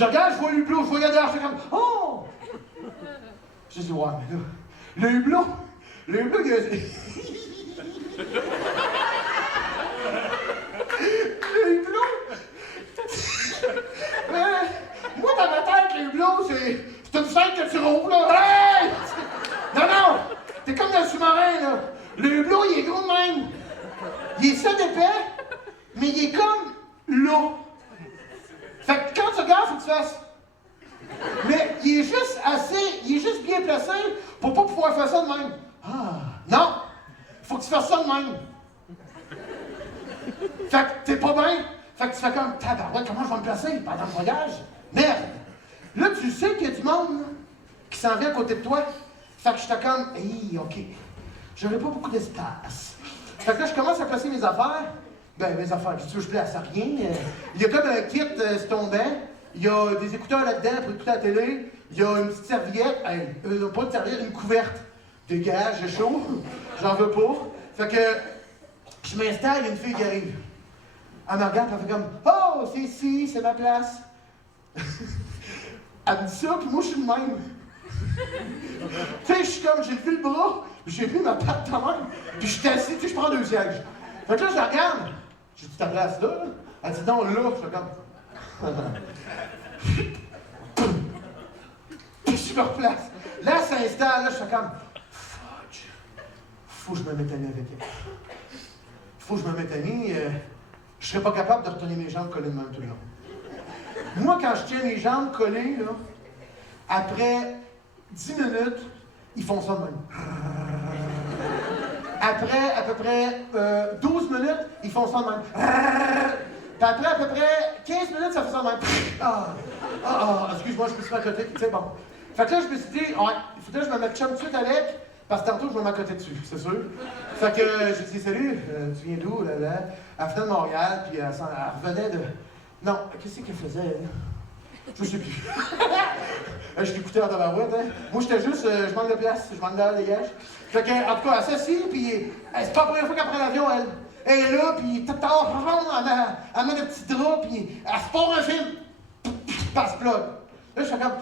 Je regarde, je vois le hublot, je vois derrière, je fais comme, oh! Je dis, ouais, mais là, le hublot, il a... Le hublot! Moi, dans ma tête, le hublot, c'est une scène que tu rouvres, là. Hey! Non! T'es comme dans le sous-marin, là. Le hublot, il est gros de même. Il est ça d'épais, mais il est comme là. Fait que quand tu regardes, faut que tu fasses. Mais il est juste bien placé pour pas pouvoir faire ça de même. Ah, non! Faut que tu fasses ça de même. Fait que t'es pas bien. Fait que tu fais comme, tabarouette, comment je vais me placer pendant le voyage? Merde! Là, tu sais qu'il y a du monde là, qui s'en vient à côté de toi. Fait que j'étais comme, hey, OK, j'aurais pas beaucoup d'espace. Fait que là, je commence à placer mes affaires. Ben, mes affaires, qu'est-ce que je place à rien? Il y a comme un kit tombant. Il y a des écouteurs là-dedans pour écouter la télé. Il y a une petite serviette. Pas une serviette, une couverte. Dégage, j'ai chaud. J'en veux pas. Fait que je m'installe, il y a une fille qui arrive. Elle me regarde, elle fait comme, oh, c'est ici, c'est ma place. Elle me dit ça, puis moi, je suis le même. Tu sais, je suis comme, j'ai levé le bras, j'ai mis ma patte de même, puis je suis assis, tu sais, je prends 2 sièges. Fait que là, je la regarde. J'ai dit, ta place là? Elle dit, non, là. Je fais comme. Puis je me replace. Là, elle s'installe, là, je fais comme, fudge. Faut que je me mette ami avec elle. Faut que je me mette ami. Je serais pas capable de retenir mes jambes collées de même tout le long. Moi, quand je tiens mes jambes collées, là, après 10 minutes, ils font ça de même. Après, à peu près 12 minutes, ils font ça de même. Puis après, à peu près 15 minutes, ça fait ça de même. Excuse-moi, je me suis mis à côté. C'est bon. Fait que là, je me suis dit, ouais, il faudrait que je me mette chum tout de suite avec, parce que tantôt, je vais m'accoter dessus, c'est sûr. Fait que j'ai dit, salut, tu viens d'où, là? Elle venait de Montréal, puis elle revenait de... Non, qu'est-ce qu'elle faisait, elle? Je sais plus. Je l'écoutais en tabarouette, hein. Moi, j'étais juste, je manque de place, je manque d'air, dégage. Fait que, en tout cas, elle s'assit, puis c'est pas la première fois qu'elle prend l'avion, elle. Elle est là, puis elle met le petit drap, puis elle se part un film. Passe plug. Là, je fais comme...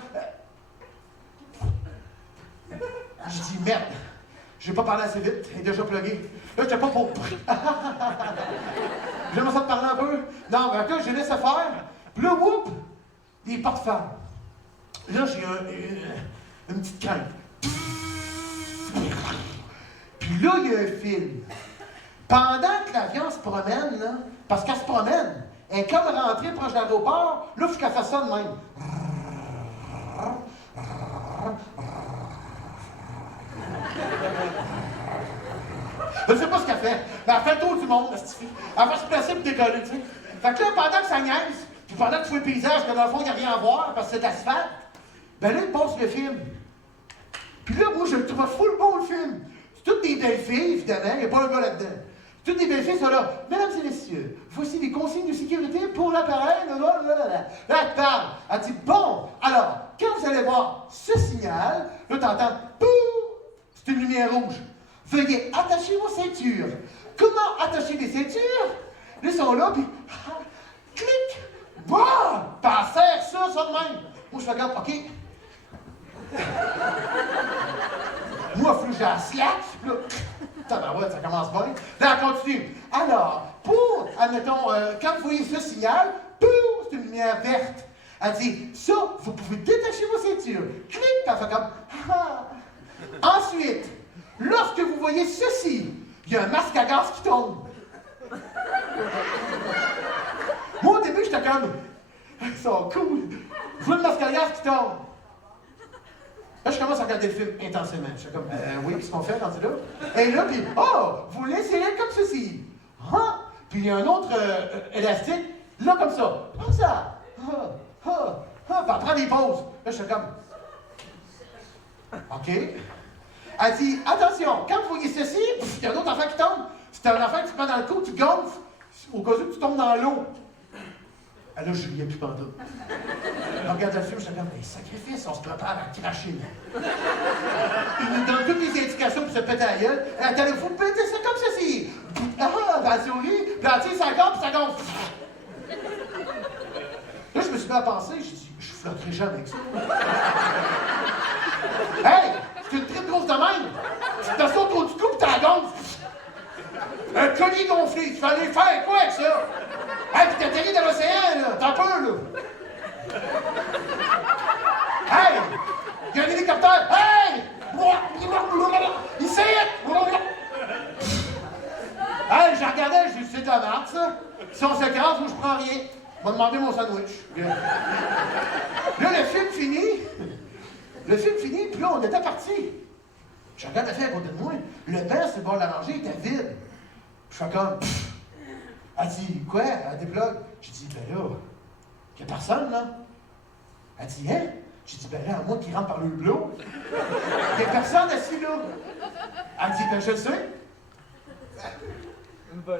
Je dis, merde, j'ai pas parlé assez vite, elle est déjà pluguée. Là, j'étais pas pour... J'aimerais ça te parler un peu. Non, mais là, je laisse faire. Puis là, whoop, des porte-femmes. Là, j'ai une petite crainte. Puis là, il y a un film. Pendant que l'avion se promène, là, parce qu'elle se promène, elle est comme rentrée proche de l'aéroport, là, il faut qu'elle fasse ça de même. Je ne sais pas ce qu'elle fait, mais elle fait le tour du monde, cette fille. Elle va se placer pour décoller, tu sais. Fait que là, pendant que ça niaise, puis pendant que tu vois le paysage, que dans le fond, il n'y a rien à voir, parce que c'est d'asphalte, ben là, il passe le film. Puis là, moi, je le trouve full bon, le film. C'est toutes des belles filles, évidemment, il n'y a pas un gars là-dedans. Toutes des belles filles sont là. Mesdames et messieurs, voici des consignes de sécurité pour l'appareil. Là, elle parle. Elle dit, bon, alors, quand vous allez voir ce signal, là, t'entends, boum, c'est une lumière rouge. Veuillez attacher vos ceintures. Comment attacher des ceintures? Ils sont là, puis, clic, bah, t'en serre ça de même. Moi, je regarde, OK. Moi, il faut que j'ai la slack, là. Tabarouette, ça commence bien. Là, elle continue. Alors, pour, admettons, quand vous voyez ce signal, boum, c'est une lumière verte. Elle dit, ça, vous pouvez détacher vos ceintures. Clic, puis elle fait comme, Ensuite, lorsque vous voyez ceci, il y a un masque à gaz qui tombe. Moi, au début, j'étais comme, ils sont cool. Je vois le masque à gaz qui tombe. Là, je commence à regarder le film intensément. Je suis comme, oui, qu'est-ce qu'on fait rendu là? Et là, puis, vous laissez comme ceci. Puis il y a un autre élastique, là, comme ça. Comme ça. Puis elle prend des pauses. Là, je suis comme, OK. Elle dit, attention, quand vous voyez ceci, il y a un autre enfant qui tombe. C'est un enfant qui te met dans le cou, tu gonfles, au cas où tu tombes dans l'eau. Ah là, je riais plus pantoute. Je regarde le film, je regarde, mais sacrifice, on se prépare à cracher, là. Il nous donne toutes les indications pour se péter à la gueule. Allez-vous péter ça comme ceci? Elle sourit, puis elle tire sa gorge, puis ça gonfle. Là, je me suis mis à penser, je dis, je flotterai jamais avec ça. Hey! C'est une tripe grosse de même! Tu te sautes au du cou pis t'as gonfle! Un colis gonflé! Tu vas aller faire quoi avec ça? Hey, pis t'atterris dans l'océan, là! T'as peur, là! Hey! Il y a un hélicoptère! Hey! Ici! Hey, je regardais, j'ai dit, c'est de la merde, ça. Si on s'écrase, moi, je prends rien. On m'a demandé mon sandwich. Là, le film finit. Le film finit, puis là, on était partis. Je regarde la fille à côté de moi. Le banc, sur le bord de la rangée, était vide. Je fais comme, pfff. Elle dit, quoi? Elle déplogue. J'ai dit, ben là, il n'y a personne, là. Elle dit, hein? J'ai dit, ben là, à moi qui rentre par le hublot. Il n'y a personne assis là. Elle dit, ben je le sais. Elle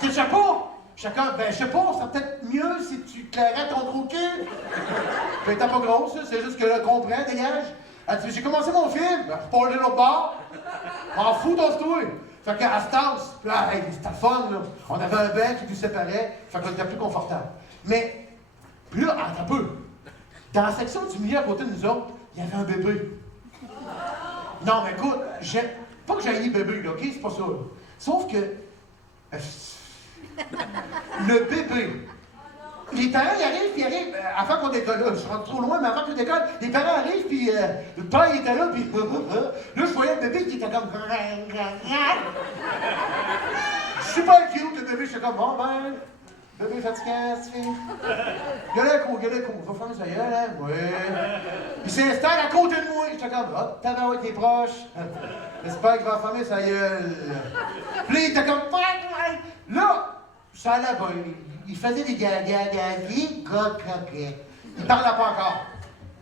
dit, je sais pas. Je suis comme, ben je sais pas, ça serait peut-être mieux si tu clairais ton gros cul. Ben, t'es pas grosse, c'est juste que le comprend, dégage. Elle dit, j'ai commencé mon film. Ben, je de l'autre bord. M'en fous, toi. Fait qu'elle se tasse. Puis là, hey, c'était fun, là. On avait un banc qui nous séparait. Fait qu'on était plus confortable. Mais, puis là, attends un peu. Dans la section du milieu à côté de nous autres, il y avait un bébé. Non, mais écoute, pas que j'aille bébé, là, OK? C'est pas ça. Là. Sauf que. Le bébé. Les parents, ils arrivent, avant qu'on décolle, là, je rentre trop loin, mais avant qu'on décolle, les parents arrivent, puis le père il était là, puis là, je voyais le bébé qui était comme... Super cute, le bébé, j'étais comme, bon, ben, bébé fatigant, c'est fini. Gueulez le coup, va faire ça gueule, hein, oui. Il s'installe à côté de moi, j'étais comme, oh, tabarouette, t'es proche. J'espère qu'il va fermer sa gueule. Puis là, il était comme, là, ça allait bien. Il faisait des gagagagis, croquettes. Il parlait pas encore.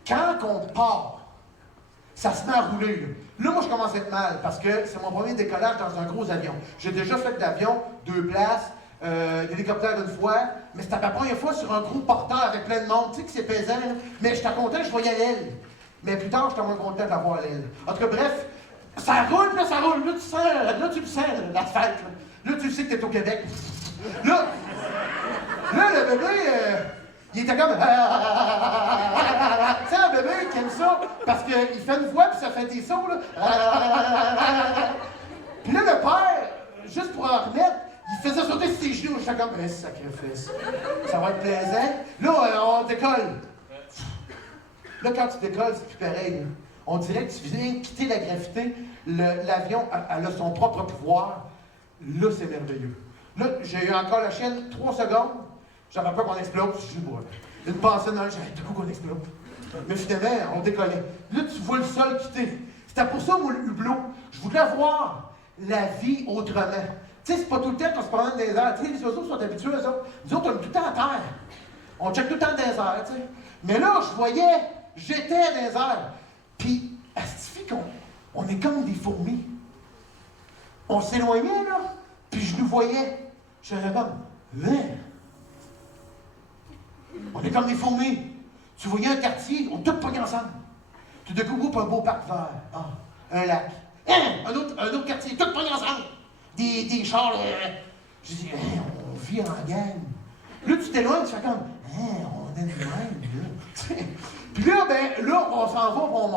Quand on part, ça se met à rouler. Là, moi, je commence à être mal parce que c'est mon premier décollage dans un gros avion. J'ai déjà fait de l'avion, 2 places, d'hélicoptère une fois, mais c'était ma première fois sur un gros porteur avec plein de monde. Tu sais que c'est pesant, là. Mais j'étais content, je voyais l'aile. Mais plus tard, j'étais moins content d'avoir l'aile. En tout cas, bref, ça roule, là, ça roule. Là, tu le sens, l'asphalte. Là, tu sais que t'es au Québec. Là, le bébé, il était comme... Tu sais, un bébé qui aime ça, parce qu'il fait une voix, puis ça fait des sons, là. Puis là, le père, juste pour en remettre, il faisait sauter ses genoux. J'étais comme, sacrifice, ça va être plaisant. Là, on décolle. Là, quand tu décolles, c'est plus pareil. Là. On dirait que tu viens quitter la gravité. L'avion, elle a son propre pouvoir. Là, c'est merveilleux. Là, j'ai eu encore la chaîne 3 secondes. J'avais peur qu'on explose. Je dis, bon, une pensée dans le j'avais tout coup qu'on explose. Mais finalement, on décollait. Là, tu vois le sol quitter. C'était pour ça, moi, le hublot. Je voulais voir la vie autrement. Tu sais, c'est pas tout le temps qu'on se promène dans les airs. Tu sais, les oiseaux sont habitués, eux autres. Nous autres, on est tout le temps à terre. On check tout le temps dans les airs, tu sais. Mais là, je voyais, j'étais dans les airs. Puis, ça suffit qu'on est comme des fourmis. On s'éloignait, là. Puis je nous voyais. Je faisais comme, on est comme des fourmis. Tu voyais un quartier, on tout pogne ensemble. Tout d'un coup, un beau parc vert. Ah, un lac. Un autre quartier, tout pogne ensemble. Des chars. Je dis, on vit en gang. Là, tu t'éloignes, tu fais comme, on est de même, là. Puis là, là, on s'en va, on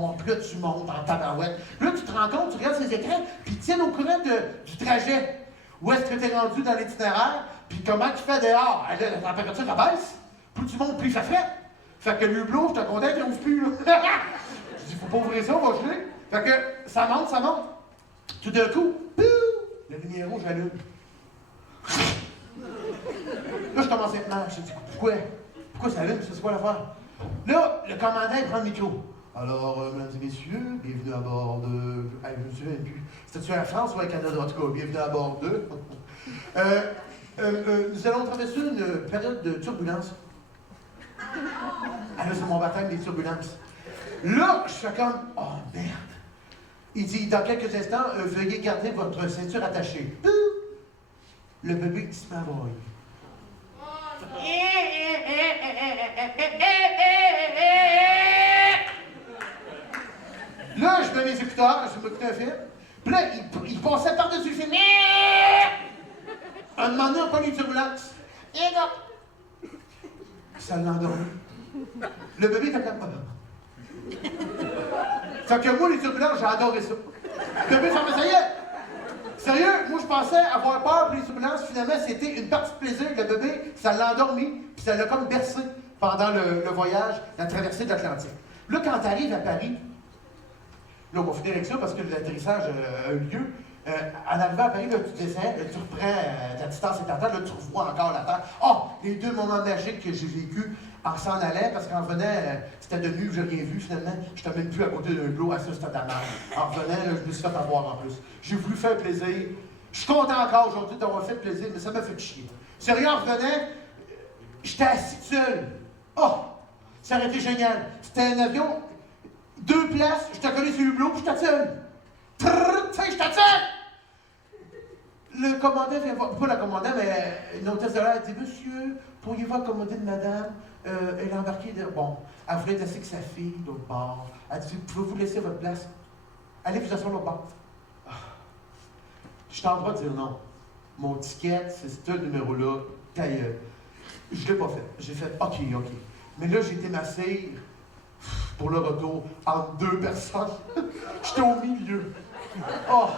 monte. Puis là, tu montes en tabarouette. Là, tu te rends compte, tu regardes ces écrans, puis tu tiens au courant du trajet. Où est-ce que tu es rendu dans l'itinéraire, puis comment tu fais dehors. Là, la température, elle baisse. Plus tu montes, plus ça fait. Fait que le hublot, je te content qu'il n'ouvre plus, là. Je dis, faut pas ouvrir ça, on va geler. Fait que ça monte. Tout d'un coup, la lumière rouge allume. Là, je commence à être mal. Je dis, pourquoi ça allume? C'est quoi l'affaire? Là, le commandant, il prend le micro. Alors, mesdames et messieurs, bienvenue à bord de... je me souviens plus. C'était-tu à France ou à Canada? En tout cas, bienvenue à bord de... nous allons traverser une période de turbulence. Ah là, c'est mon baptême des turbulences. Là, je fais comme... Oh, merde! Il dit, dans quelques instants, veuillez garder votre ceinture attachée. Le bébé se met à broyer. Là, je mets mes écouteurs, je m'écoutais un film. Puis là, il passait par-dessus le film. Un moment donné, on prend une turbulence. ça l'a endormi. Le bébé était comme... Fait que moi, les turbulences, j'ai adoré ça. Le bébé, ça y est! Sérieux, moi, je pensais avoir peur pour les turbulences. Finalement, c'était une partie de plaisir. Le bébé, ça l'a endormi, puis ça l'a comme bercé pendant le voyage, la traversée de l'Atlantique. Là, quand tu arrives à Paris, là, on va finir avec ça parce que l'atterrissage a eu lieu. En arrivant à Paris, là, tu descends, là, tu reprends ta distance et ta terre, là, tu revois encore la terre. Oh, les deux moments magiques que j'ai vécus en s'en allant, parce qu'en venant, c'était de nuit, j'ai rien vu finalement. Je n'étais même plus à côté d'un lot, à ça, c'était de la merde. En revenant, là, je me suis fait avoir en plus. J'ai voulu faire plaisir. Je suis content encore aujourd'hui d'avoir fait plaisir, mais ça m'a fait chier. Sérieux, en revenant, j'étais assis seul. Oh, ça aurait été génial. C'était un avion, 2 places, je t'ai collé sur le hublot, puis j'étais seul. J'étais seul! Le commandant vient voir, pas le commandant, mais une hôtesse de l'air, elle dit: Monsieur, pourriez-vous accommoder de madame? Elle est embarquée de. Bon, elle voulait être assise avec sa fille, de l'autre bord. Elle dit: Pouvez-vous laisser votre place? Allez vous asseoir de l'autre bord. J'étais en droit de dire non. Mon ticket, c'est ce numéro-là, ta gueule. Je ne l'ai pas fait. J'ai fait OK. Mais là, j'ai été m'asseoir pour le retour entre 2 personnes. J'étais au milieu. Oh!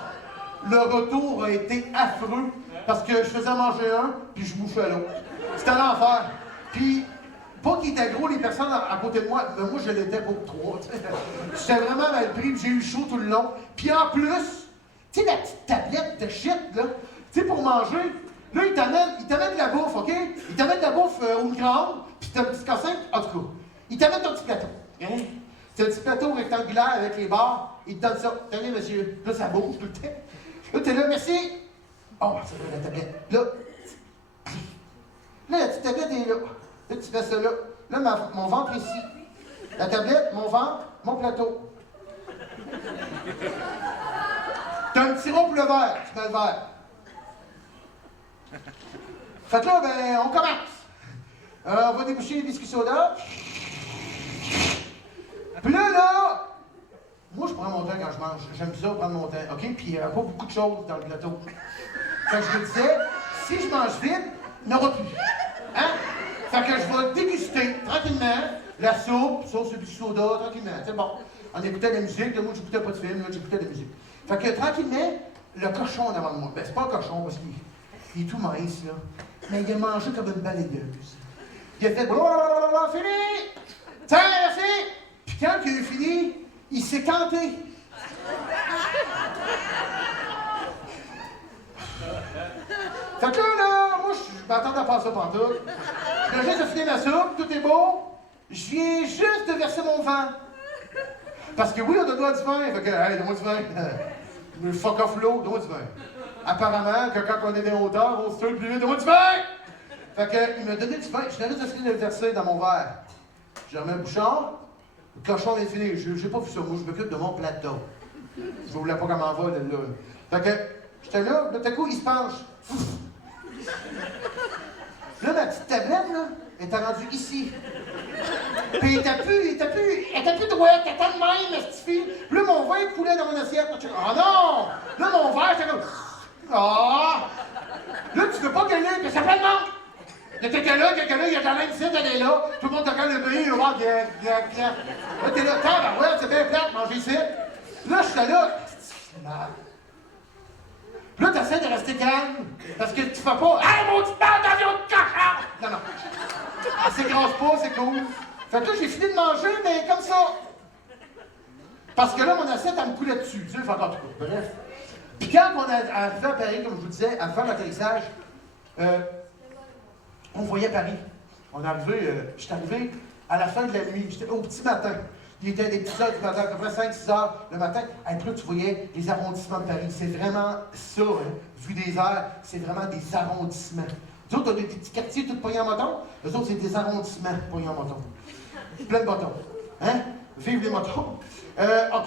Le retour a été affreux parce que je faisais manger un, puis je bouffais l'autre. C'était l'enfer. Puis, pas qu'ils étaient gros les personnes à côté de moi, mais moi je l'étais pour 3. J'étais vraiment mal pris, puis j'ai eu chaud tout le long. Puis en plus, tu sais la petite tablette de shit, là, tu sais, pour manger, là, il t'amène de la bouffe, OK? Il t'amène de la bouffe au micro-ondes, puis t'as un petit cassin, en tout cas. Il t'amène ton petit plateau. Hein? C'est un petit plateau rectangulaire avec les barres. Il te donne ça. Tenez, monsieur. Là, ça bouge tout le temps. Là, t'es là, merci. Oh, ça va la tablette. Là, la petite tablette est là. Là, tu fais ça là. Là, mon ventre est ici. La tablette, mon ventre, mon plateau. T'as un petit rond pour le verre. Tu mets le verre. Fait que là, ben, on commence. On va déboucher les biscuits soda. Puis là, moi, je prends mon temps quand je mange. J'aime ça, prendre mon temps, OK? Puis il n'y a pas beaucoup de choses dans le plateau. Fait que je me disais, si je mange vite, il n'y en aura plus. Hein? Fait que je vais déguster tranquillement la sauce du soda, tranquillement. C'est bon. On écoutait de la musique. Là, moi, j'écoutais pas de film, là, j'écoutais de la musique. Fait que tranquillement, le cochon devant moi. Ben, c'est pas un cochon parce qu'il est tout mince, là. Mais il a mangé comme une balayeuse. Il a fait blablabla, fini! Tiens, merci! Puis quand il a eu fini, il s'est canté. Fait que là, moi, je m'attendais à faire ça pantoute. Je viens juste de finir ma soupe, tout est beau. Je viens juste de verser mon vin. Parce que oui, on a droit du vin. Fait que, hey, donne-moi du vin. Le fuck off l'eau, donne-moi du vin. Apparemment, que quand on est dans hauteur, on se tue plus vite, donne-moi du vin! Fait que, il m'a donné du vin. Je viens juste de finir de le verser dans mon verre. J'ai remis un bouchon. Le cochon est fini. J'ai pas vu ça. Moi, je m'occupe de mon plateau. Je voulais pas comment va, là. Fait que, j'étais là, tout à coup, il se penche. Là, ma petite tablette, là, elle était rendue ici. Puis elle était plus droite, elle était de même, cette fille. Puis là, mon vin coulait dans mon assiette. Oh non! Là, mon verre, j'étais comme... Ah! Là, tu veux pas gueuler, puis ça fait de manque. Il y a quelqu'un là, il y a de la même ici, elle est là. Tout le monde te regarde le pays, là, bien. Là, t'es là, ben ouais, c'est bien plate, manger ici. Là, j'étais là. C'est mal. Puis là, t'essaies de rester calme, parce que tu fais pas « Hey, mon petit pain d'avion de cochon! » Non, non. Elle s'écrase pas, c'est cool. Fait que là, j'ai fini de manger, mais comme ça. Parce que là, mon assiette, elle me coulait dessus. Tu sais, fait encore tout cas. Bref. Puis quand on est arrivé à Paris, comme je vous disais, à faire l'atterrissage, on voyait Paris. J'étais arrivé à la fin de la nuit, j'étais au petit matin. Il était des petites heures du matin, à peu près 5-6 heures le matin. Et puis là, tu voyais les arrondissements de Paris. C'est vraiment ça, hein. Vu des airs, c'est vraiment des arrondissements. Nous autres, on a des petits quartiers tout pognés en moton. Eux autres, c'est des arrondissements pognés en moton. Plein de motos. Hein? Vive les motons. OK.